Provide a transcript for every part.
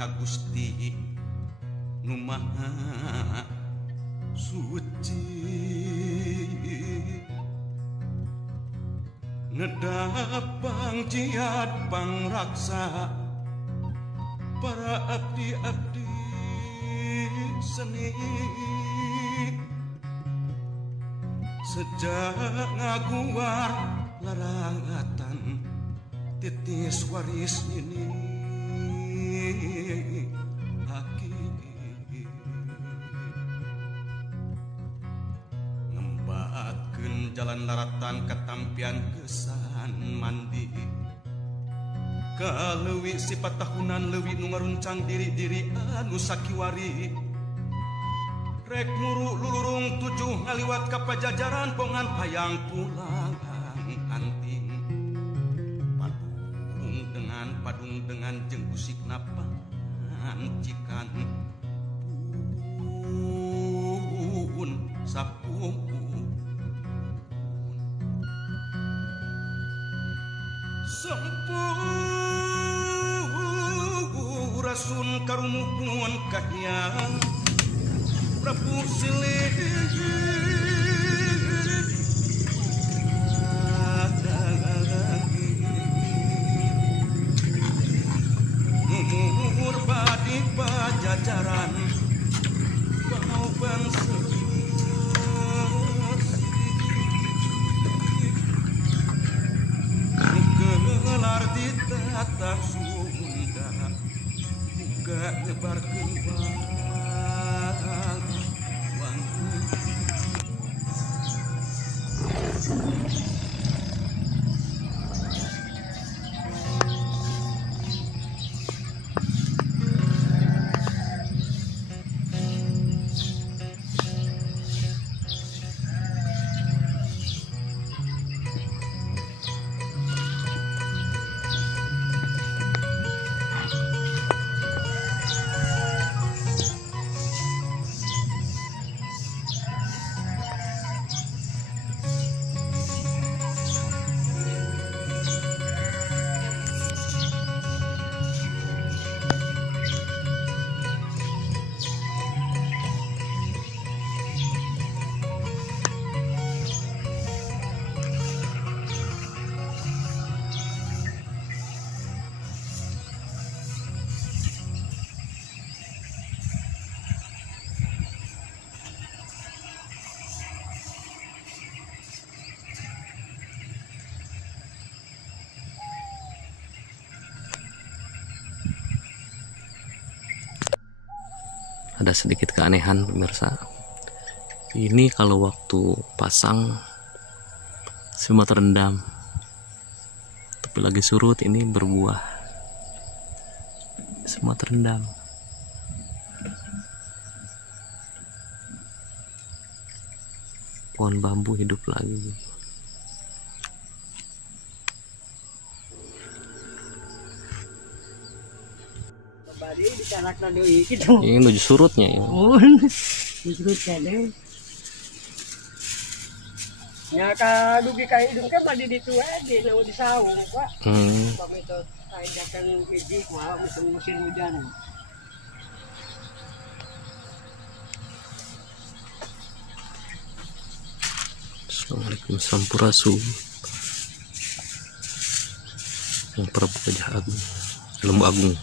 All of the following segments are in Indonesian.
ka Gusti nu Maha Suci. Nedapang jiat pangraksa para abdi-abdi seni. Sejak ngaguar larangatan titis waris ini aki ngembaatkeun jalan laratan katampian kesan mandi kaleuwih sifat tahunan leuwih nu ngaruncang diri-diri anu sakiwari rek muru lulurung tujuh ngaliwat ka pajajaran pongan hayang pulang anting padung dengan jeung usikna pancikan pun sapung sampurasun karumuhun kahyang Prabu Silih umur badi pajajaran bau bangsa gelar di tata Sunda muga nyebarkeun Ada sedikit keanehan pemirsa. Ini kalau waktu pasang semua terendam, tapi lagi surut ini berbuah, semua terendam. Pohon bambu hidup lagi. Ini menuju surutnya ya. Surutnya deh. Ya kadugi ka hidung kan mandi ditu aja nu di saung, Pak. Pamito ajakan hiji kumaha musim hujan. Assalamualaikum sampurasun. Yang Prabu Gajah Agung, Lembu Agung.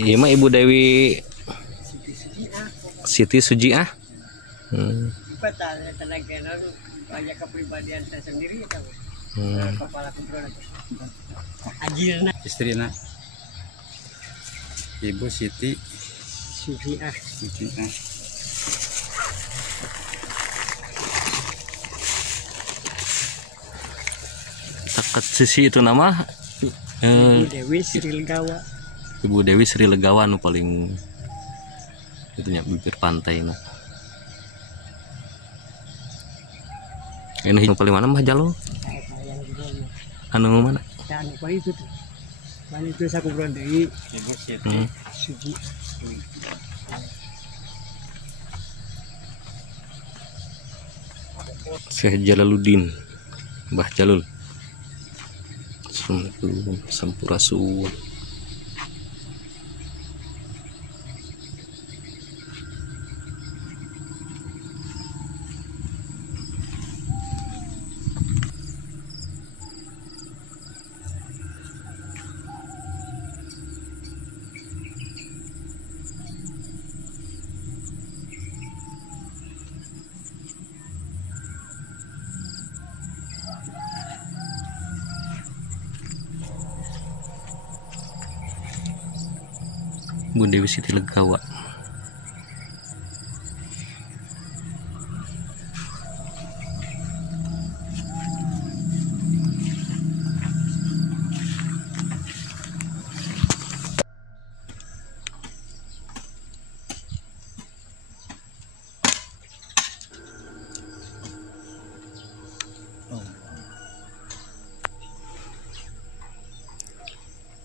Iya mah Ibu Dewi Siti Sujiah. Banyak kepribadian saya sendiri ya, kepala kebetulan Ajilna istrina Ibu Siti Sujiah. Takat sisi itu nama Ibu Dewi Sri Legawa. Ibu Dewi Sri Legawa nu paling itunya bibir pantai nah. Ini paling mana mah Jalo? Anu mana? Anu apa itu tuh? Mana itu saku brondei Ibu Siti Suji. Syekh Jalaluddin, Mbah Jalul. Assalamualaikum, Sampurasun. Bu Dewi Siti Legawa.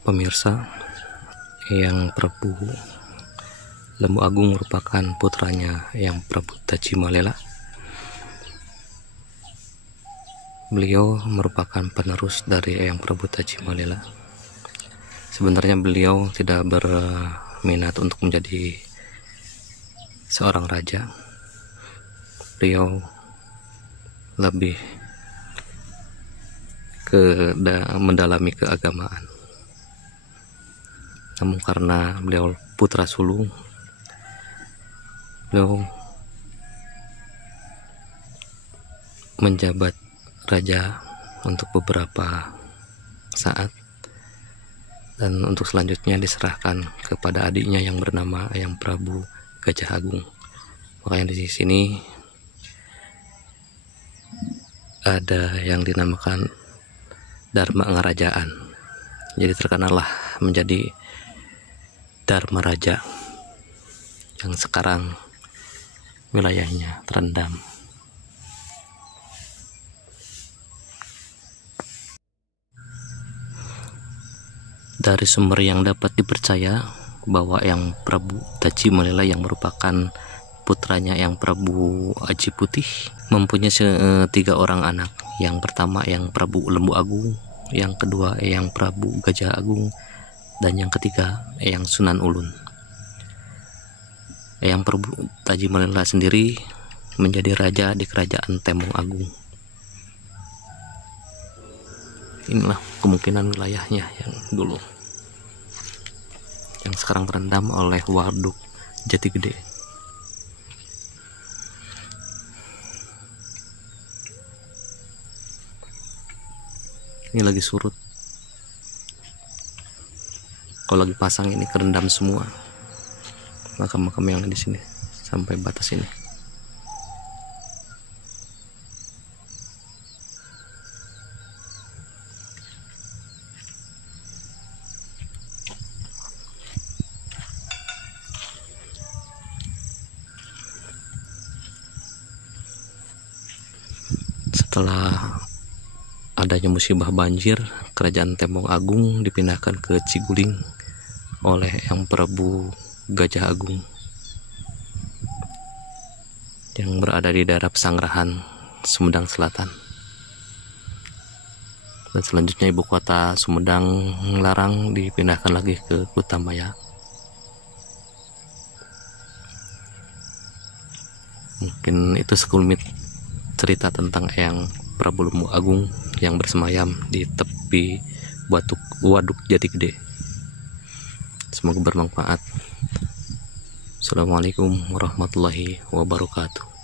Pemirsa, Eyang Prabu Lembu Agung merupakan putranya Eyang Prabu Tajimalela. Beliau merupakan penerus dari Eyang Prabu Tajimalela. Sebenarnya beliau tidak berminat untuk menjadi seorang raja. Beliau lebih mendalami keagamaan. Namun karena beliau putra sulung, beliau menjabat raja untuk beberapa saat, dan untuk selanjutnya diserahkan kepada adiknya yang bernama Eyang Prabu Gajah Agung. Makanya di sini ada yang dinamakan Dharma Ngarajaan. Jadi terkenallah menjadi Dharma Raja yang sekarang wilayahnya terendam. Dari sumber yang dapat dipercaya bahwa Eyang Prabu Tajimalela yang merupakan putranya Eyang Prabu Aji Putih mempunyai 3 orang anak. Yang pertama Eyang Prabu Lembu Agung, yang kedua Eyang Prabu Gajah Agung, dan yang ketiga Eyang Sunan Ulun. Eyang Prabu Tajimalela sendiri menjadi raja di kerajaan Temong Agung. Inilah kemungkinan wilayahnya yang dulu, yang sekarang terendam oleh Waduk Jati Gede. Ini lagi surut. Kalau lagi pasang ini kerendam semua makam-makam yang di sini sampai batas ini. Setelah adanya musibah banjir, kerajaan Temong Agung dipindahkan ke Ciguling oleh Eyang Prabu Gajah Agung yang berada di daerah Pesanggerahan, Sumedang Selatan. Dan selanjutnya ibu kota Sumedang Larang dipindahkan lagi ke Kutamaya. Mungkin itu sekelumit cerita tentang Eyang Prabu Lembu Agung yang bersemayam di tepi Waduk Jati Gede. Semoga bermanfaat. Assalamualaikum warahmatullahi wabarakatuh.